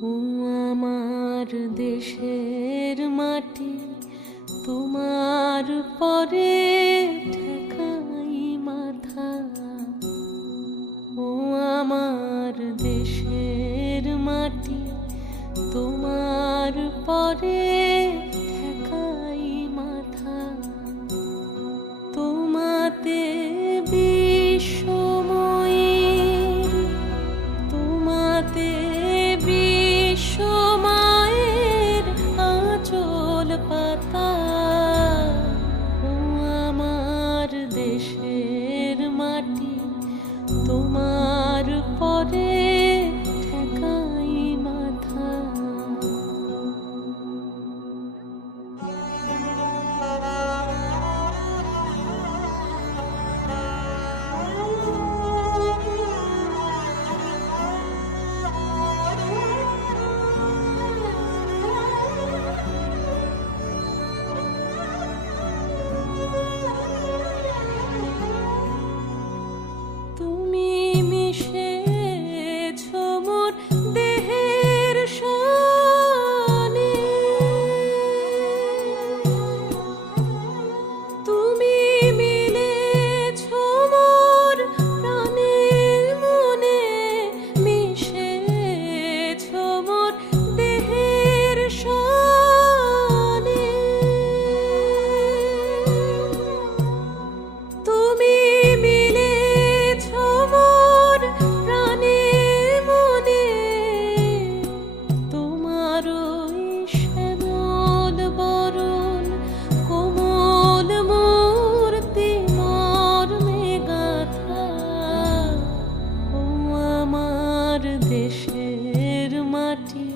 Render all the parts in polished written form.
ও আমার দেশের মাটি, তোমার পরে ঠেকাই মাথা। ও আমার দেশের মাটি, তোমার পরে ঠেকাই মাথা। তোমাতে বিশ্বময়ের, তোমাতে বিশ্বমায়ের আঁচল পাতা। ও আমার দেশের মাটি, তোমার পরে ঠেকাই মাথা। তুমি মিশেছ মোর দেহের সনে, তুমি মিলেছ মোর প্রাণের মনে, মিশেছ মোর দেহের সনে। তুমি মিলেছ মোর প্রাণের মনে, তোমার ওই শ্যামল বরণ কোমল মূর্তি মর্মে গাথা। ও আমার দেশের মাটি,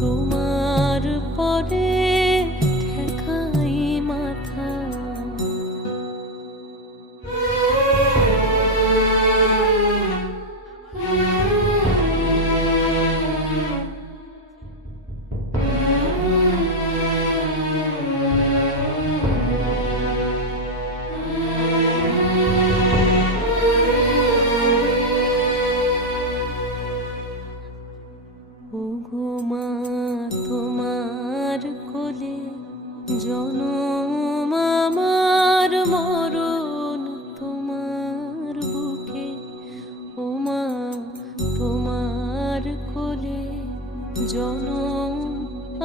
তোমার পরে ঠেকাই মাথা। ওগো মা, তোমার কোলে জনম আমার, মরণ তোমার বুকে। ও মা, তোমার কোলে জনম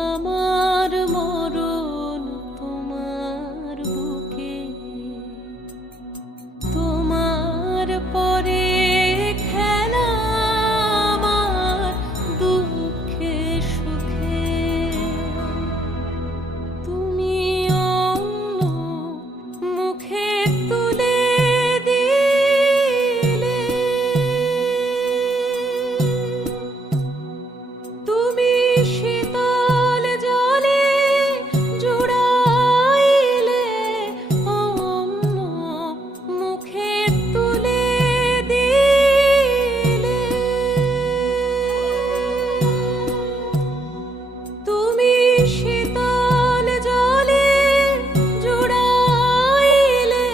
আমার, মরণ তোমার বুকে। তোমার পরে খেলা আমার দুঃখে সুখে। তুমি অন্য মুখে তুলে দিলে, তুমি শীতল জলে জুড়াইলে, অন্য মুখে তুলে দিলে। তুমি শীতল জলে জুড়াইলে,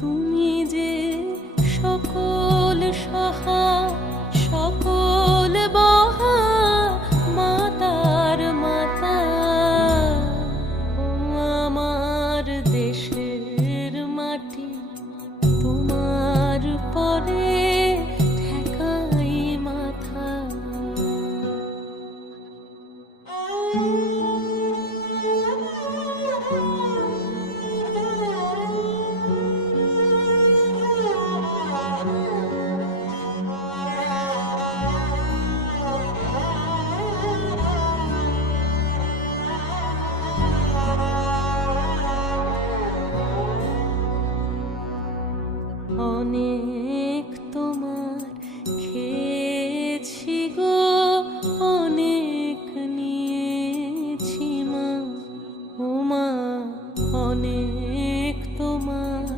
তুমি যে সকল সহা সকল বহা মাতার মাতা। ও আমার দেশের মাটি, তোমার পরে ঠেকাই মাথা। অনেক তোমার খেয়েছি গো, অনেক নিয়েছি মা। ও মা, অনেক তোমার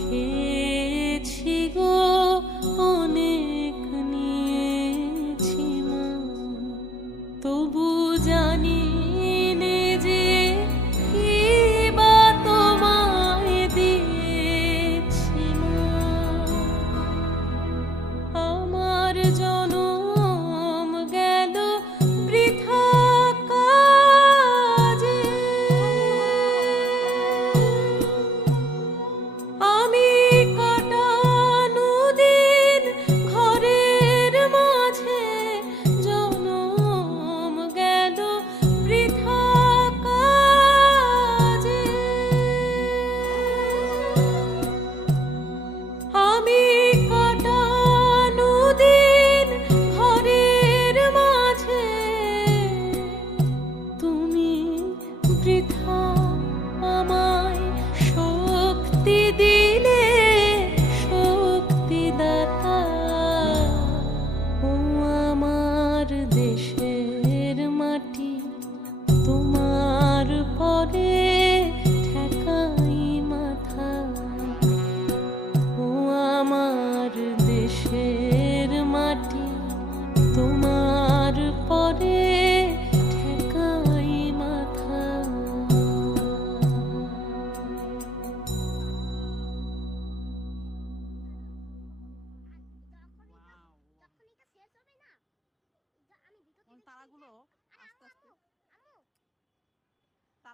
খেয়েছি গো, অনেক নিয়েছি মা। তবু জানি নে যে কি বা তোমায় দিয়েছি মা। আমার জনম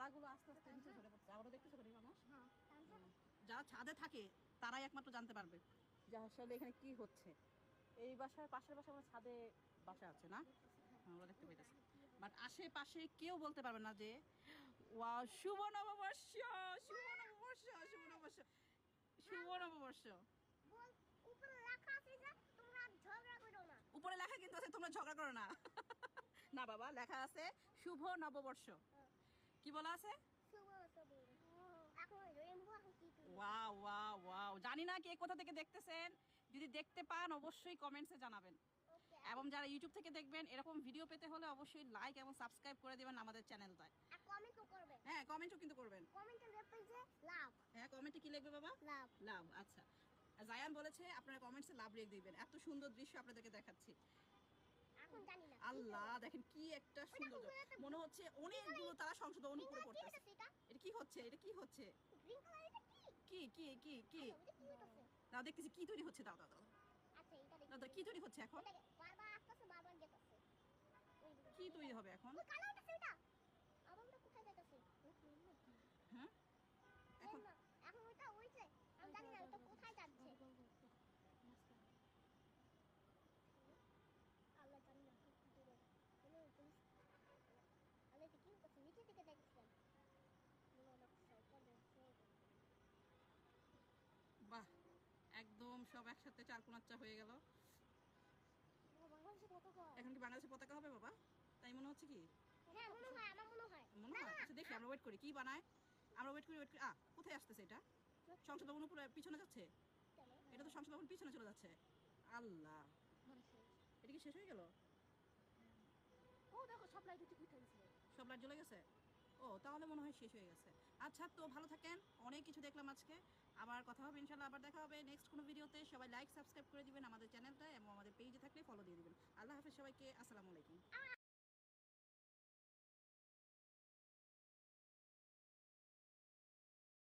চালাগুলো আস্তে আস্তে নিচে ঝরে পড়ছে। আবারও দেখতেছো করি মানুষ, যারা ছাদে থাকে তারাই একমাত্র জানতে পারবে যে আসলে এখানে কি হচ্ছে। এই বাসার পাশের বাসা আমার ছাদে বাসা আছে না, আমরা দেখতে পাইতেছি, বাট আশেপাশে কেউ বলতে পারবে না যে ওয়াও শুভ নববর্ষ, শুভ নববর্ষ, শুভ নববর্ষ, শুভ নববর্ষ। উপরে লেখা আছে যে তোমরা ঝগড়া করো না। উপরে লেখা কিন্তু আছে তোমরা ঝগড়া করো না। না বাবা, লেখা আছে শুভ নববর্ষ। কি বলা আছে? শুভ শুভ। এখন রেইনবো কি কি? ওয়াও ওয়াও ওয়াও, জানি না কে কোথা থেকে দেখতেছেন, যদি দেখতে পান অবশ্যই কমেন্টসে জানাবেন। ওকে। এবং যারা ইউটিউব থেকে দেখবেন এরকম ভিডিও পেতে হলে অবশ্যই লাইক এবং সাবস্ক্রাইব করে দিবেন আমাদের চ্যানেলটায়। আর কমেন্ট করবে। হ্যাঁ, কমেন্টও কিন্তু করবেন। কমেন্টে লিখবে যে লাভ। হ্যাঁ, কমেন্টে কি লিখবে বাবা? লাভ। লাভ। আচ্ছা, জায়ান বলেছে আপনারা কমেন্টসে লাভ রেখে দিবেন। এত সুন্দর দৃশ্য আপনাদেরকে দেখাচ্ছি। এখন জানি না। আল্লাহ, দেখেন কি একটা সুন্দর, মনে হচ্ছে অনেকগুলো তারা সংশোধন করে পড়তেছে। এটা কি হচ্ছে? এটা কি হচ্ছে? গ্রিন কালার এটা কি? কি কি কি কি? এটা কি হইতাছে? দাও দেখতেছি কি তৈরি হচ্ছে। দাও দাও দাও আচ্ছা এটা দেখি। দাও, কি তৈরি হচ্ছে এখন? এটা বারবার আসতেছে বারবার যেতেছে। কি তৈরি হবে এখন? ওই কালো হইতাছে এটা। আবার ওটা কোথায় যাইতাছে? হ্যাঁ, এখন এখন ওইটা ওইছে। আমি জানি না ওটা কোথায় যাচ্ছে। আল্লাহ জানি না কি দূরে। কোনো পুলিশ আল্লাহ এটা কি করছে? নিচে থেকে দেখছিলাম। বাহ, একদম সব একসাথে চারকোনাচ্চা হয়ে গেল। বাংলাদেশে কত কয়? এখন কি বাংলাদেশের পতাকা হবে বাবা? তাই মনে হচ্ছে কি? হ্যাঁ মনে হয়, আমার মনে হয়। মনে হয়। আচ্ছা দেখি, আমরা ওয়েট করি কি বানায়। আমরা ওয়েট করি। কোথায় আসতেছে এটা? সংসদ ভবন উপরে পিছনে যাচ্ছে। এটা তো সংসদ ভবন পিছনে চলে যাচ্ছে। আল্লাহ, এটা কি শেষ হয়ে গেল? ও দেখো সব লাইট উঠে গেছে। সব লাইট জ্বলে গেছে। ও, তাহলে মনে হয় শেষ হয়ে গেছে। আচ্ছা, তো ভালো থাকেন। অনেক কিছু দেখলাম আজকে। আবার কথা হবে ইনশাল্লাহ, আবার দেখা হবে নেক্সট কোনো ভিডিওতে। সবাই লাইক সাবস্ক্রাইব করে দিবেন আমাদের চ্যানেলটা এবং আমাদের পেজে থাকলে ফলো দিয়ে দিবেন। আল্লাহ হাফেজ সবাইকে। আসসালামু আলাইকুম।